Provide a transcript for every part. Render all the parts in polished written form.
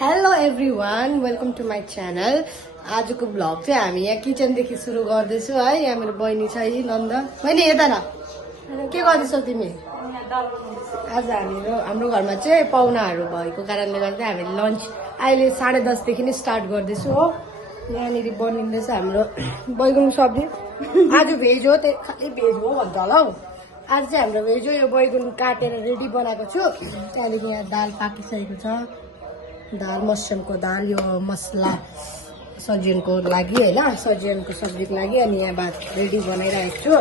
Hello everyone, welcome to my channel. आजको vlog चाहिँ हामी यहाँ किचनदेखि सुरु गर्दैछु है। यहाँ मेरो बहिनी छ है, नन्द। बहिनी यता न, के गर्दैछौ तिमी? आज हाम्रो घरमा चाहिँ पाहुनाहरू भएको कारणले गर्दा हामीले लन्च अहिले 10:30 देखि नै स्टार्ट गर्दैछु हो। यहाँनिर बनिँदैछ हाम्रो बैगुन सब्जी। आज भेज हो, त्यही खालि भेज हो भन्छ होला हौ। आज चाहिँ हाम्रो भेज हो। यो बैगुन काटेर रेडी बनाएको छु। त्यहाँदेखि यहाँ दाल पाकिसकेको छ। दाल मस्यमको दाल, यो मसला सजिनको लागि होइन, सजिनको सब्जीको लागि। अनि यहाँ भात रेडी बनाइरहेको छु।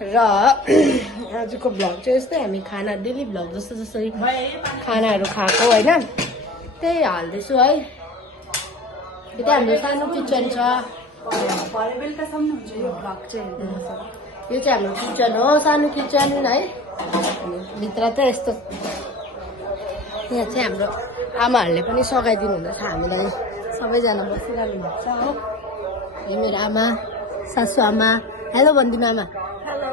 र आजको भ्लग चाहिँ यस्तै, हामी खाना डेली भ्लग जस्तो जसरी खानाहरू खाएको होइन, त्यही हाल्दैछु है। यता हाम्रो सानो किचन छ। यो चाहिँ हाम्रो किचन हो, सानो किचन है। भित्र चाहिँ यस्तो, यहाँ चाहिँ हाम्रो आमाहरूले पनि सघाइदिनु हुँदैछ हामीलाई। सबैजना बसिरहनु भएको छ हो। यो मेरो आमा, सासु आमा। हेलो भनिदिनु आमा। हेलो,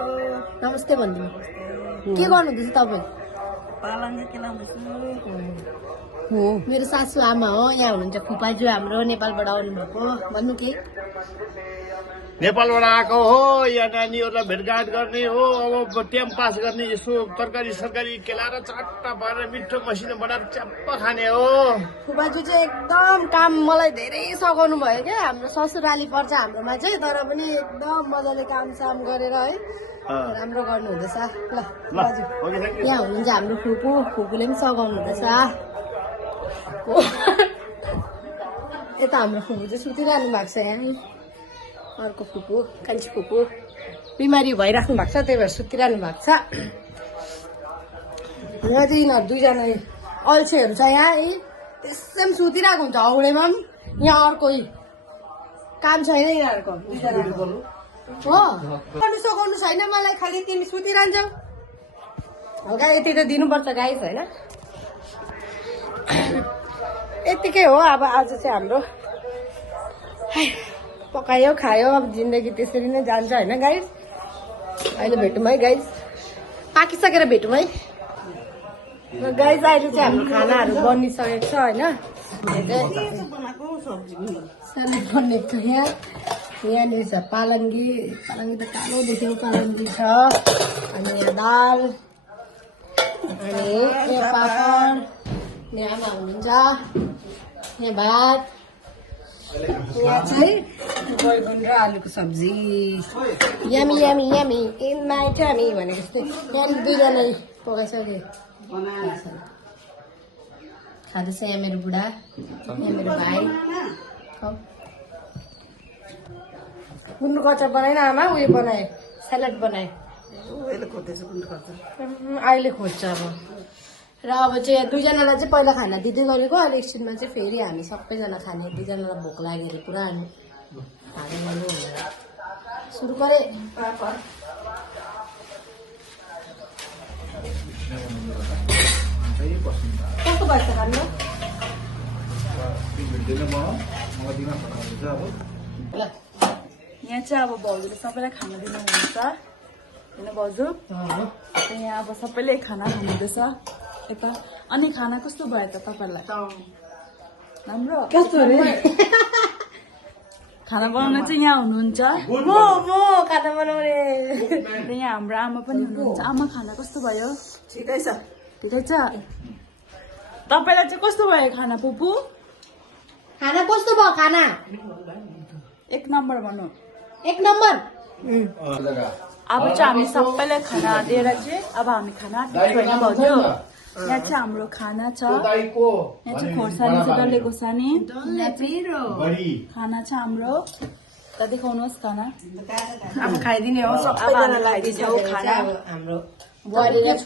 नमस्ते भनिदिनु। के गर्नुहुँदैछ तपाईँ? हो, मेरो सासु आमा हो। यहाँ हुनुहुन्छ फुपाजू हाम्रो, नेपालबाट आउनुभएको। भन्नु के? नेपालबाट आएको हो। यहाँ नानीहरूलाई भेटघाट गर्ने हो। अब टाइम पास गर्ने, यसो तरकारी सरकारी केलाएर चट्टा पारेर मिठो मसिनो बनाएर च्याप्प खाने हो। फुपाजू चाहिँ एकदम काम मलाई धेरै सघाउनु भयो क्या। हाम्रो ससुराली पर्छ हाम्रोमा चाहिँ, तर पनि एकदम मजाले काम साम गरेर है राम्रो गर्नु हुँदैछ। ल फुपाजू, यहाँ हुनुहुन्छ हाम्रो फुपू। फुपूले पनि सघाउनु हुँदैछ। यता हाम्रो फुपू चाहिँ सुतिरहनु भएको छ। यहाँ अर्को फुपू, कान्छी फुपू बिमारी भइराख्नु भएको छ, त्यही भएर सुतिरहनु भएको छ। यहाँ चाहिँ यिनीहरू दुईजना अल्छेहरू छ यहाँ। त्यसै पनि सुतिरहेको हुन्छ औडेमा पनि। यहाँ अर्को काम छैन यिनीहरूको हो। गर्नु सघाउनु छैन मलाई, खालि तिमी सुतिरहन्छौ। हल्का यति त दिनुपर्छ गाइस होइन। यतिकै हो। अब आज चाहिँ हाम्रो पकायो खायो, अब जिन्दगी त्यसरी नै जान्छ होइन गाइस। अहिले भेटौँ है गाइस, पाकिसकेर भेटौँ है गाइस। अहिले चाहिँ हाम्रो खानाहरू बनिसकेको छ होइन। सलाद बनेको छ यहाँ। यहाँनिर छ पालङ्गी। पालङ्गी त कालो देख्यो, पालङ्गी छ। अनि यहाँ दाल, अनि यहाँ पापड, यहाँ आमा हुनुहुन्छ, यहाँ भात, यहाँ चाहिँ बैगुन र आलुको सब्जी। Yummy yummy yummy in my tummy भनेको जस्तै। यहाँ दुईजना पकाइसके खाँदैछ। यहाँ मेरो बुढा, यहाँ मेरो भाइ। गुन्द्रुक अचार बनाएन आमा? उयो बनाए, स्यालेड बनाए। अहिले खोज्छ अब। र अब चाहिँ दुईजनालाई चाहिँ पहिला खाना दिँदै गरेको। अहिले एकछिनमा चाहिँ फेरि हामी सबैजना खाने। दुईजनालाई भोक लाग्यो पुरा, हामी खाना गर्नु भनेर सुरु गरे। कस्तो भएछ खानु? यहाँ चाहिँ अब भाउजूले सबैलाई खाना दिनुहुन्छ होइन भाउजू? यहाँ अब सबैले खाना खानुहुँदैछ यता। अनि खाना कस्तो भयो त तपाईँलाई? राम्रो। कस्तो रे? खाना बनाउन चाहिँ यहाँ हुनुहुन्छ। म खाना बनाउने। यहाँ हाम्रो आमा पनि हुनुहुन्छ। आमा खाना कस्तो भयो? ठिकै छ। ठिकै छ। तपाईँलाई चाहिँ कस्तो भयो खाना पुपू? खाना कस्तो भयो? खाना 1 नम्बर भन्नु। 1 नम्बर। अब चाहिँ हामी सबैलाई खाना दिएर चाहिँ अब हामी खाना टेक्छु होइन भाउजू? यहाँ चाहिँ हाम्रो खाना छ। यहाँ चाहिँ खोर्सानी छ, डल्ले खोर्सानी। खाना छ हाम्रो। त देखाउनुहोस् खाना। अब खाइदिने हो सबैजनालाई। खाइदिने हो खाना। हाम्रो बुहारी र